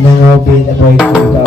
nangobi na po ito ka.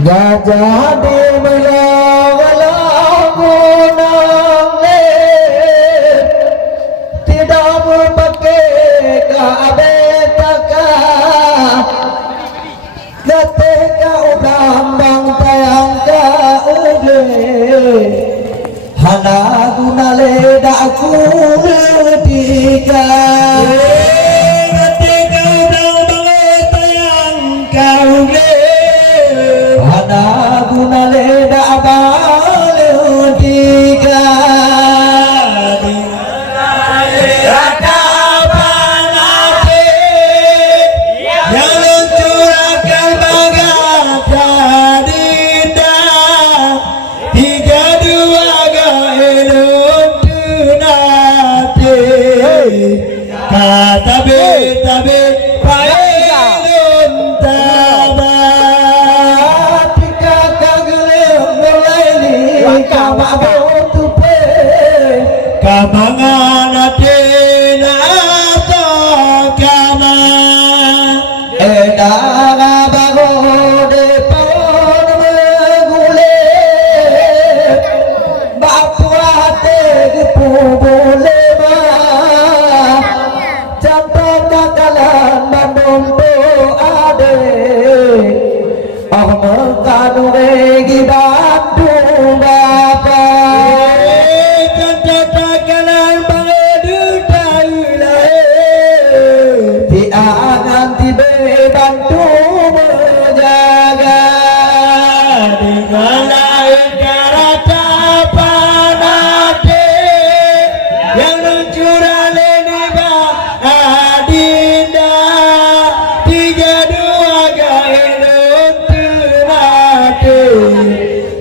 Gajah di melawan gunung tidak berpakai kabetaka ketika udang bang tayang ka ude hana guna leda aku tiga ketika udang bang tayang ka ude guna leda abal tiga ada panate yang luncurkan bagat dinda tiga dua gaelum tunate kata betabe paelum tabah kamangan atena to kama edara bago de pon megule bapuate pubule ma jantan dakalan bandung to ade ahma kanu egi bantu bapa nanti bantu menjaga dengan karata panate yang luncuran leniga adinda tiga dua gaelum tunate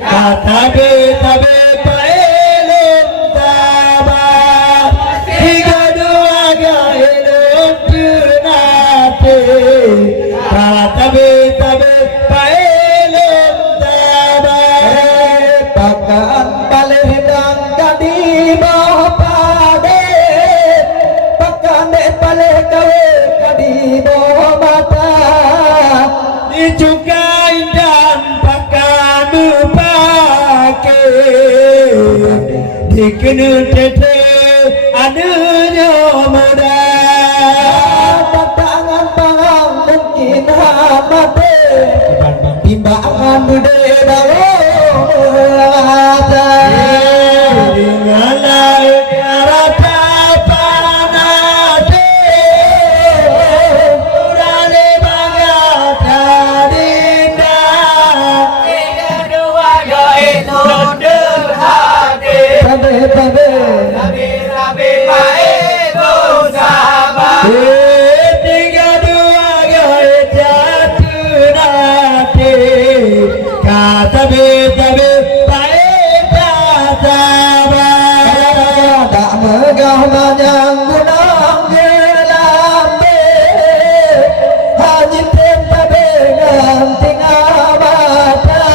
kata betabe paelum tabah tiga dua gaelum tunate tabe tabe paelum tabah pakan balehedang kadi bapade pakan de pale kawe kadi mata dicukai dan pakan pake dikenu tete adanya muda mate timbangan bude dawo ada dengan karata panate urane bangga kadinda tiga dua yo itu derhade tabe tabe rabi pae tu sabar tabe tabe paeda tabah tak megah manyang gunang gelambe haji tem tabe nganting abata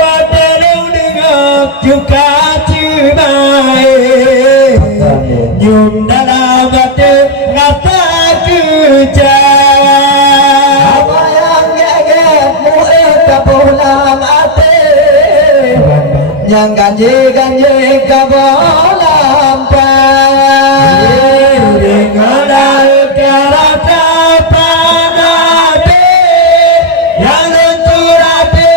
wadelung dengep juga cimae nyum dalam batu ngata kejar apa yang geget mu'e kapulang ate yang ganji kapulang pan dengan karata panate yang lentur ate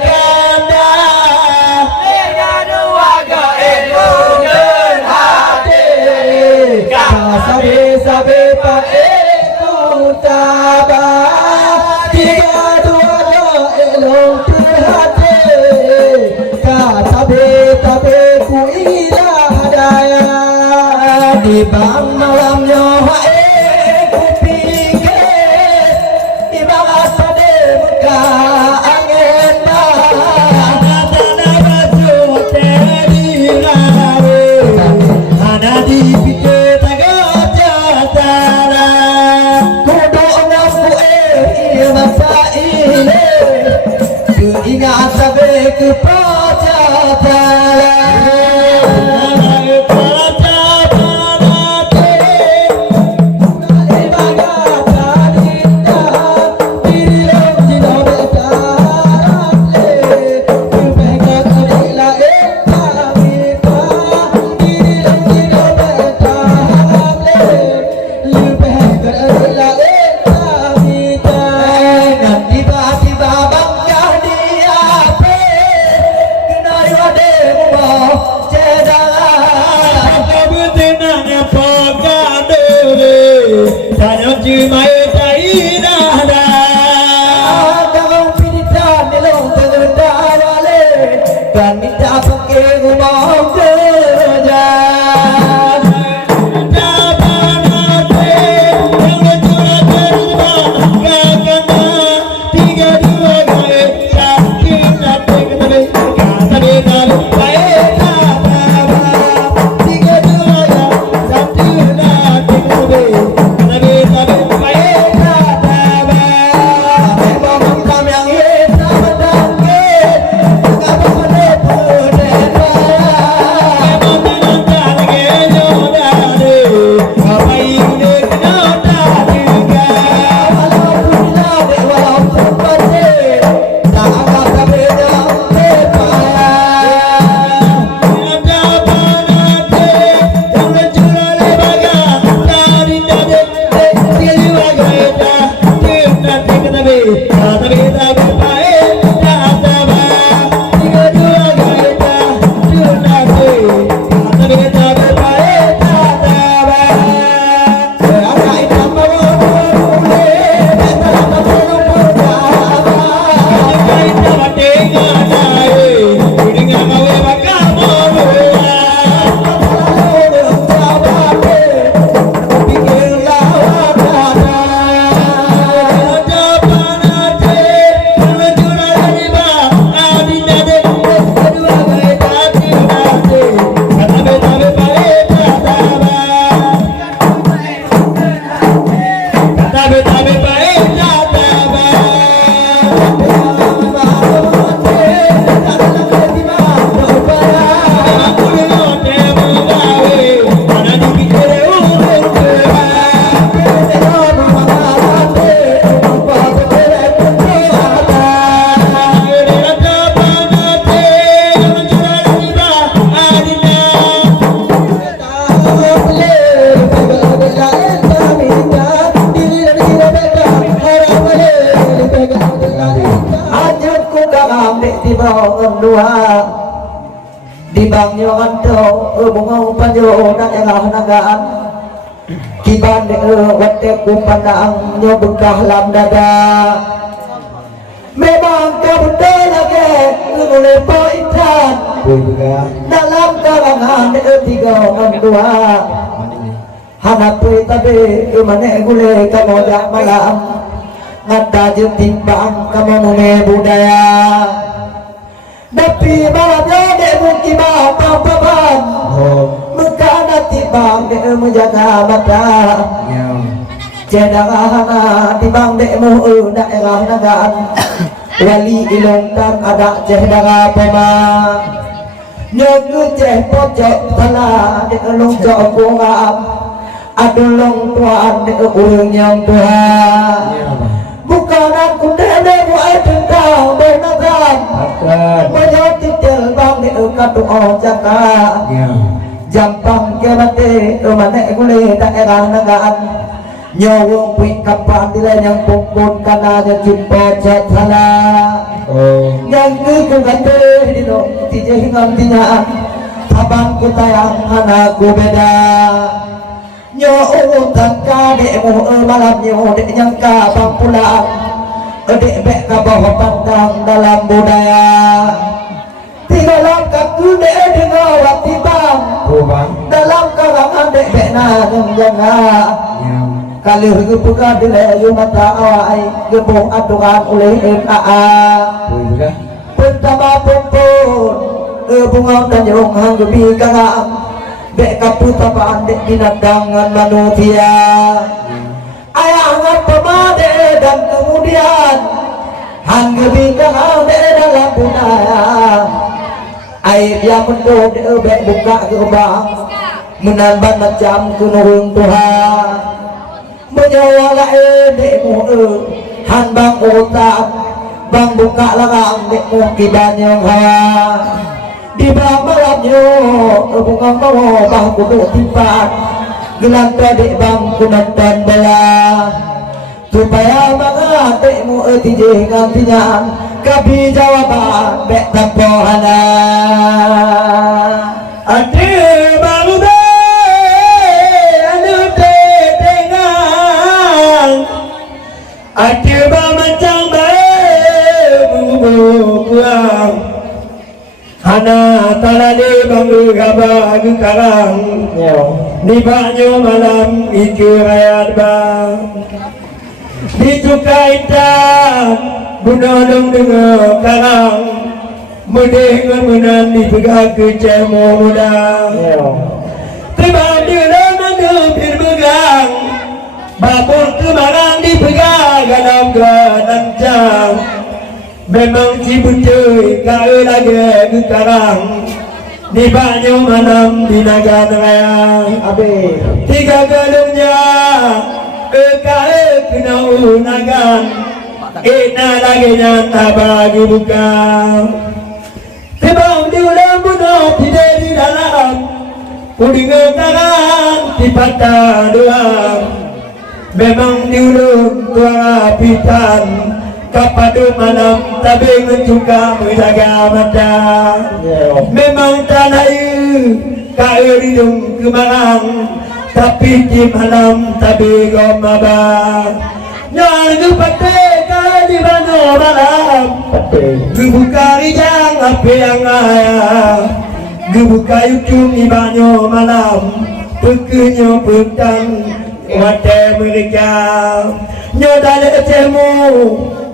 ganda bang malamnya ku pikir di bawah pada muka angin Tanah baju teri lawe Ana dipikir tagak jatara kudu ngaku masa ini ingat sampai ke pajatara di bangnya kanto bunga panjo daerah nagaan kiban wate kupandang nyo bekah lam dada memang kabute lagi ngule poitan dalam kalangan tiga orang dua hanapi tabe mane gule kamojak malam ngata jetimbang kamu budaya tapi malamnya dek mungkin apa-apaan mekana tibang dek menjaga mata cedahana tibang dek mu daerah nagaan wali ilongkan ada cedaga pema nyogu ceh pojok tala dek longcok bungam adulong tuan dek urung yang tuhan bukan aku dek buat tentang benaran menjadi terbang di katu ojaka jampang kemate mana gule daerah nagaan nyawung pui kapan dile yang pukul kananya jumpa jatala yang kegante di no tije hingan tinaan abang ku tayang anakku beda nyo tangka dekmu malam nyo dek nyangka bang pulang dek bek kabah pandang dalam budaya tinggalan kaku dek dengar waktu bang dalam kalangan dek bek na jangan kalau kebuka dile yung mata awai gebong aturan oleh MAA pertama pompon bunga tanjung hang gebi karang dek kaputapaan dek binatangan manusia ayah ngapa made dan kemudian hang gebi karang dek dalam budaya air yang mendok dek buka gerbang menambah macam kunurung Tuhan menyawa dekmu han bang otak bang buka larang dekmu kiban yang hawa di bang malamnya bunga mawa bah kudu timpat gelang dek bang kunatan bala supaya mga dekmu tijih gantinya kabi jawaban dek tampohana ati baru Akiba macam berbuang Hana talani banggu gaba karang Di banyo malam iku rayat bang Di cukai tak Bunodong dengar karang Mendengar menan di pegak kecemu muda Tiba di dalam dupir begang Babur kemarang dipegang dalam kenancang Memang cibucuy kau lagi gekarang Di banyo malam di naga raya Tiga galungnya kau kena unagan Ina lagi nyata bagi buka Tibang di ulang bunuh tidak di dalam Uding gekarang di patah doang Memang diulung tuara pitan Kapadu malam tabing mencuka menjaga mata Memang tanah kau hidung kemarang Tapi di malam tabing gomabang Nyar gepate kau di mana malam Gebuka rijang api yang ayah Gebuka yucung di banyo malam Pekenyo pentang Wate mereka Nyodale cemu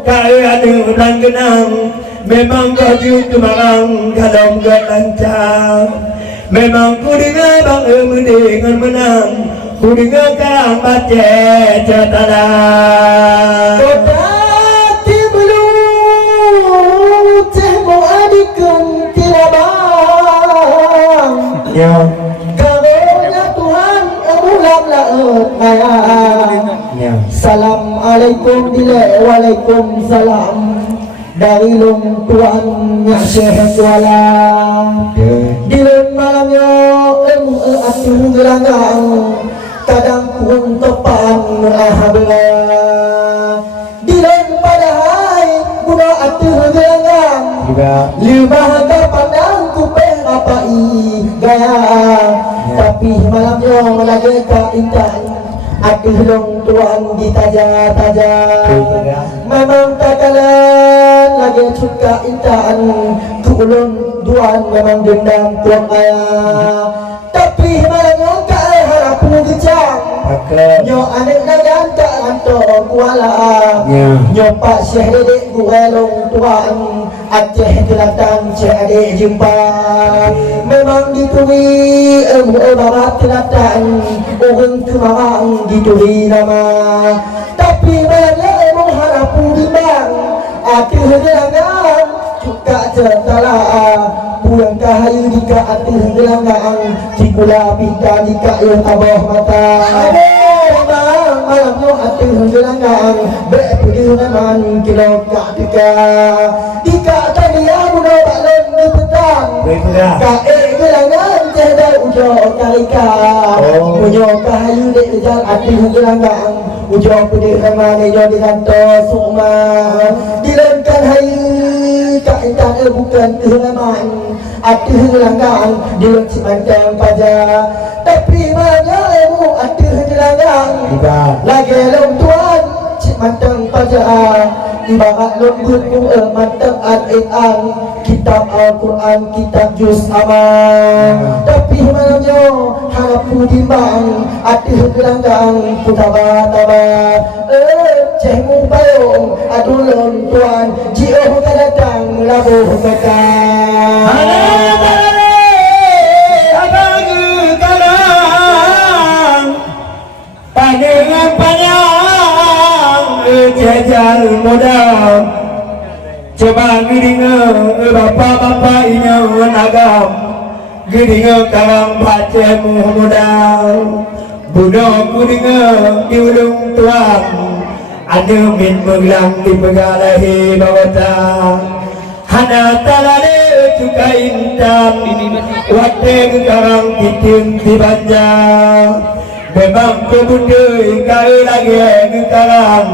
Kau ada ulang genang Memang kau juga kemarang Kalau kau lancang Memang ku dengar bang dengan menang Ku dengar kang baca catala Kodati belum cemu adikum tirabang Karunia Tuhan emulam laut Assalamualaikum dile waalaikumsalam dari lung tuannya Syekh Kuala dilun malamnya atuh gelanggang kadang pun tepan ahabla dilun pada hai guna atuh gelanggang libah pandang kupeng apai gaya tapi malamnya melagi keindahan Aduh long tuan ditaja-taja Memang takalan lagi suka intaan Tulung duan memang dendam tuan ayah Tapi malam kaya harap gecang Nyo anek nagan tak anto kuala Nyo pak syekh dedek gue long tuan Aceh kelatan syekh adik jumpa Memang ditui barat kelatan Orang kemarang ditui nama Tapi mana emang harap bimbang Aku gelangan juga tertalah Pulang kahayu dika atuh gelangan Cikula pinta dika yang abah mata Memang malamnya atuh gelangan Berpedih memang kilo kak dika Dika tania muda balon di petang Kak gelangan cedar ujo karika Ujo kahayu dek jal atuh gelangan Ujo pedih memang nyo di kantor sukma Dilankan hayu Kak intan bukan kehalaman Atuh gelanggang Dilun simantang pajak Tapi mana emu atuh gelanggang Lagi long tuan Simantang pajak ibarat lembut pun mantap an kitab Al-Quran, kitab juz amal. Tapi malamnya harap timbang ada gelanggang putaba-taba. Cengmu payung aduh lon tuan jioh kadang labuh mekah. Pandangan panjang jajal modal coba giringa bapa-bapa inya agam giringa karang baca modal budak giringa di ulung tuang ada min berlang di pegalahi bawata hana talale juga intan waktu karang titin di banjar memang kebudai kau lagi sekarang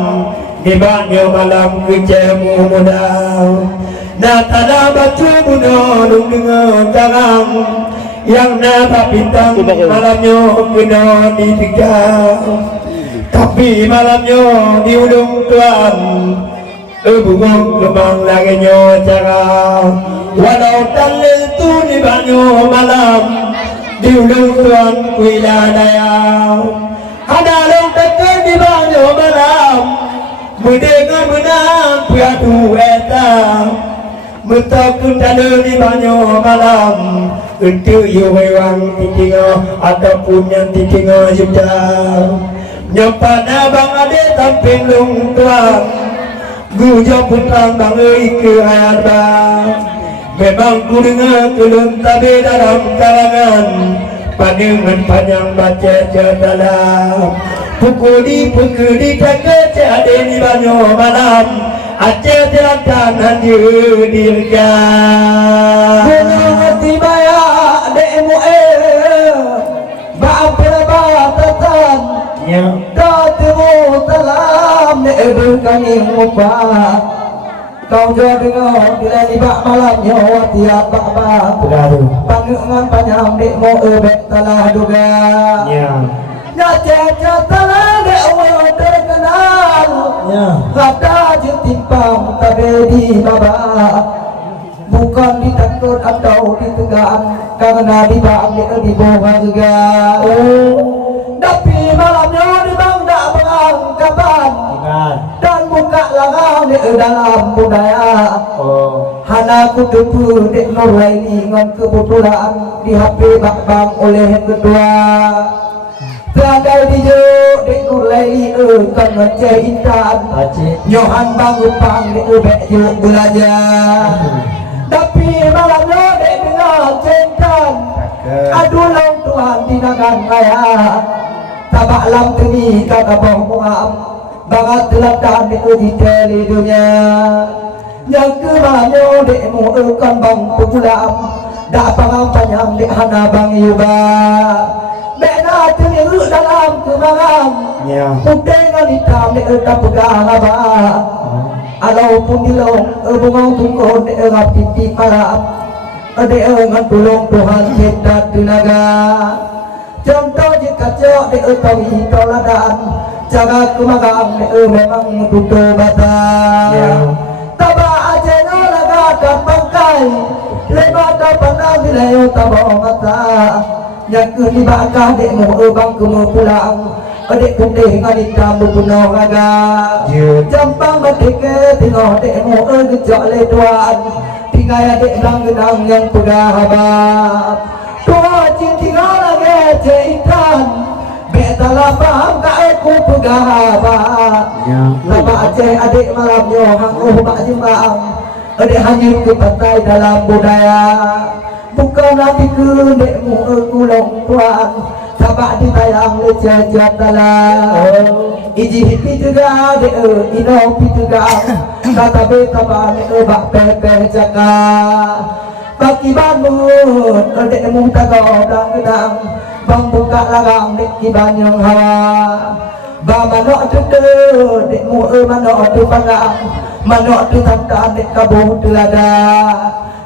di banyak malam kecemu muda na tanah batu bunuh dengan karang yang napa bintang malamnya kena ditegang tapi malamnya di ulung tuan bungong kembang lagi cara walau talil tu di banyak malam di ulung tuan wilayah ada long tekan di banyak malam mendengar menang piadu eta mentakun tanda di banyak malam untuk yuwang titinga ataupun yang titinga juta nyampan abang ade tamping long tuan gujang putrang bang ke hadap memang ku dengar kulun tabe dalam kalangan pandangan panjang baca dalam pukul di jaga cade di banyak malam aceh teratan hanya dirga Gunung hati bayak demu ba'apir batatan ya datemu salam kami ngubah kau jauh dengar bila libak malamnya tiap bak-bak pandangan panjang dekmu ebek telah duga Nyaca telah dekmu terkenal kata jetimpang tabedi babak bukan ditakut atau ditegang karena dibang di bawah juga tapi malamnya dibang tak berang kapan dan buka larang di dalam budaya hana ku tempu dek mulai dengan kebetulan di HP bang oleh kedua Tiada dijuk dek mulai kan ngeceh intan nyohan bang upang dek ubek juk belajar tapi malamnya dek dengar cengkan aduh long tuan di nagan kaya tabak lam teni kata bang muam bangat telatan di teli dunia yang kebanyo dekmu kan bang pujulam dak pangang panjang dek hana bang yuba bena teni dalam kemangang putengan hitam dek tak pegang apa alaupun dilong bungau tungkon dek rap titik malam dek ngan tulung Tuhan kita tenaga contoh jika cok dek tawi toladan jaga kemagang memang tutup mata taba aja nolaga dan bangkai lebat dan pandang dilayo taba mata yang kelibakah dekmu bang kemu pulang adik putih nganita membunuh raga jampang batik tengok dekmu gejak leduan tinggal adik belang-gelang yang pedah habab tua cinta lagi caitan Betalah paham ka aku pegah apa Lama Aceh adik malamnya hang bak jembang adik hanyut ke pantai dalam budaya bukan nanti ke dekmu kulong tuan sabak ditayang lecah dalam iji hipi juga dek ino pi juga kata beta balik bak pepe jaka baki bangun dekmu tagaw dan gedang bang buka larang dek kiban yang hawa ba manok tu dek mu manok tu pangang manok tu tantan dek kabu telada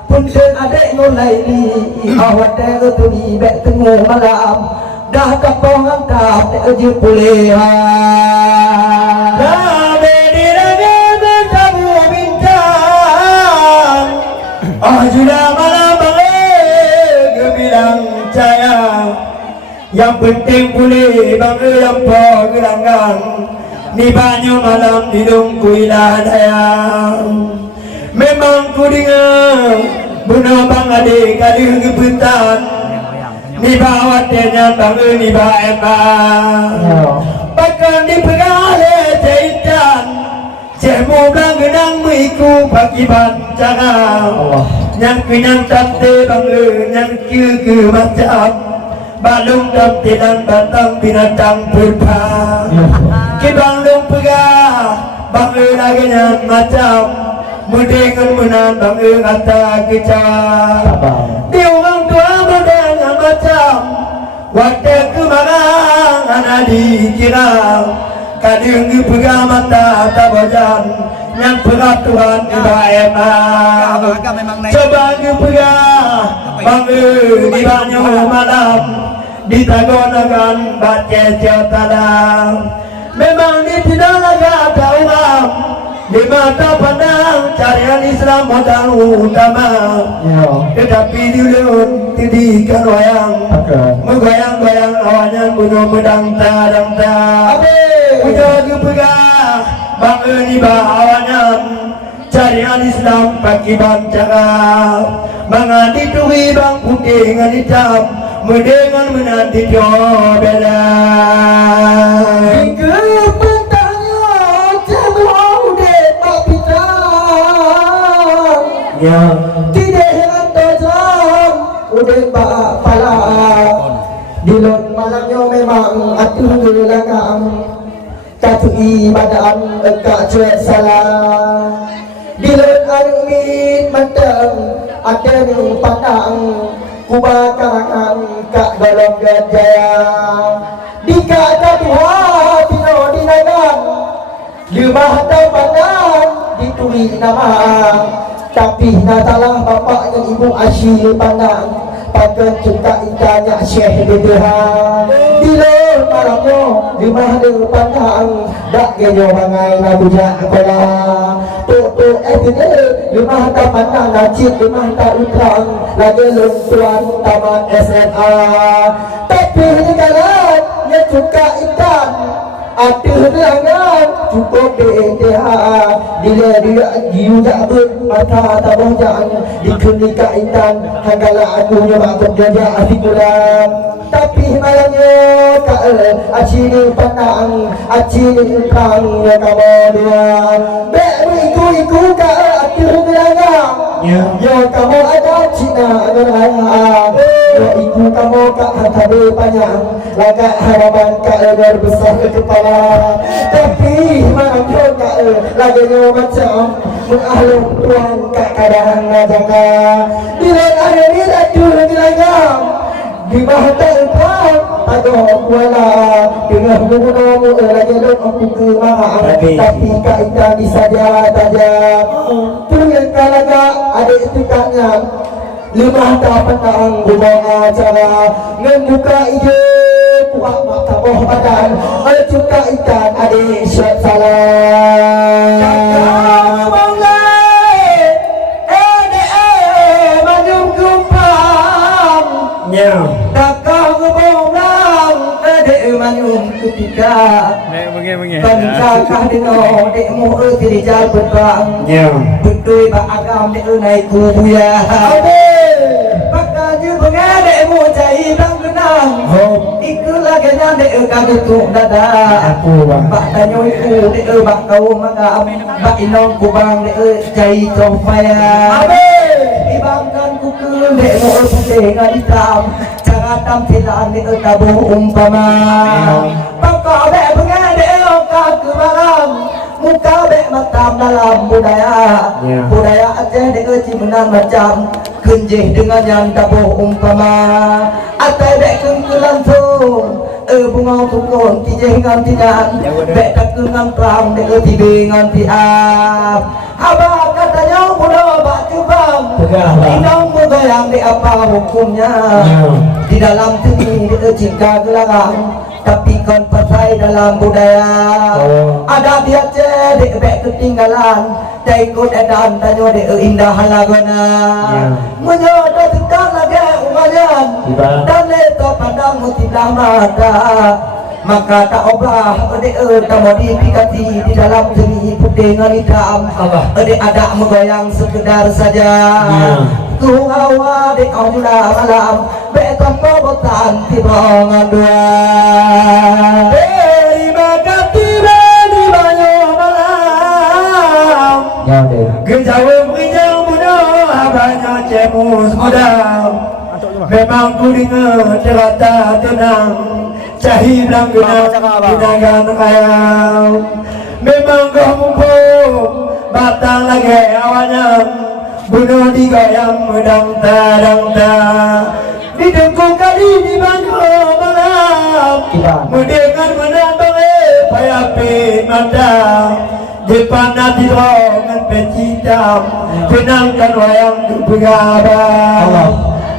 punten adek mulai ni awat dek tu ni bek temu malam dah kapong angkat dek je pulih ha Rabe di raga bertamu sudah malam gemilang cahaya. Yang penting boleh bangga lampau gelangan. Ni banyak malam hidungku ilah dayang. Memang ku dengar benar bang adik kali kebetan. Ni bawa tanya bangga ni baeman. Bahkan di pegale jaitan. Cemu bang genang miku pagi bancara. Yang kenyang tante bangga yang ke macam. Balung dan tilang batang binatang purba. Kibang lung pegah bangga lagi yang macam. Mudengan menan bangga kata kecap. Di orang tua mudengan macam. Waktu kemarang anak dikira. Kadang pegah mata tabajan. Yang berat Tuhan ibaeman. Coba pegah bangga di banyak malam. Di tagonagan baca jatalam. Memang di tidak lagi ada orang. Di mata pandang carian Islam modal utama. Tetapi di ulun tidikan wayang. Menggoyang-goyang awannya gunung medang-ta. Ujung pegah bangga di bahawannya. Carian Islam pakai bancara. Mangadi tuwi bang putih dengan hitam. Mendengar menanti jodela. Hingga petangnya cemau dek papitan. Tidak heran tajam udah bak pala. Di lot malamnya memang atuh gelangan. Katui badan engkak cuek salah. Di lot arumit manteng ada yang pandang. Kuba karangan kak dalam gajaya. Di kata dua tino dinagan. Lemah tampanan ditui nama. Tapi natalah bapaknya ibu asyik pandang. Pakai cuka ikannya syekh bedehan. Di lor malamnya lemah pandang. Dak genyo bangai nabujak kepala. Tuk gede lemah tampanan najib lemah tak utrang. Lagi luntuan tamat SMA. Tapi di kalat yang cuka ikan. Ada gelangan cukup DTH. Bila dia giudak bermata tabah jang. Dikenika intan hanggalah aku nyoba berjajah asikulan. Tapi malamnya kak aci ni pandang. Aci ni terang ya kemudian. Bek iku kak ada gelangan. Ya kamu ada Cina geraya. Ya iku kamu kak hatabe panjang. Lagak harapan kak lebar besar ke kepala. Tapi malamnya kak laganya macam mengahluk tuan kak kadang ngajaka. Bila ada ni aduh gelangan. Di mahta engkau aduh kuala. Dengan bunuh lagi dong aku kemahang. Tapi kak ikan disaja tajam. Tu yang kalaga adik tukangnya. Lemah tak pandang rumah acara. Ngemuka ije kuat mata boh badan. Cuka ikan adik syat salam. Kakak mongai manum kumpang. Kakak mongang manum ketika. Kakak dino dek mu tirijal berbang. Betul bak agam dek naik kubuya. Pakaju pengadek mu cai bang genang. Iku lagi nyandek kagetuk dada. Bak tanyo iku dek bak kau magam. Bak inong kubang dek cai tofaya. Ibangkan kuku dek mu putih ngaditam. Cara tampilan dek tabuh umpama. Pakau dek pengadek kaki malam. Muka bek matam dalam budaya. Budaya Aceh dek cimenan macam. Kenjih dengan yang tabuh umpama. Atai dek kengkelan tu bunga tukun tijih ngan tijan. Bek kaku ngan perang dek tibi ngan tiap. Abah katanya muda bak cubang. Inang bergoyang di apa hukumnya. Di dalam tini dek cinta gelarang. tapi kon pasai dalam budaya. Ada dia cedek bek ketinggalan, ikut edan tanyo de indah halagona. Menyodo tekan lagi umayan, dan leto pandang tidak mata. Maka tak obah ode tak modifikasi di dalam seni putih dengan hitam. Ode ada menggoyang sekedar saja. Ku hawa de kau jula malam beton bobotan tibongan dua. Terima kasih di banyak malam. Ya deh. Gejawa punya muda banyak cemus modal. Memang ku dengar terata tenang. Cahi bilang gunakan ayam. Memang kau mumpung batang lagi awalnya. Bunuh digoyang medang ta didengkung kali di banyak malam. Mendengar menambang payapi mata depan nanti rongan pencitam tenangkan wayang bergabah.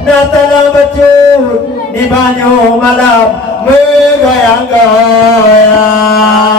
Natalah becut di banyak malam menggoyang-goyang.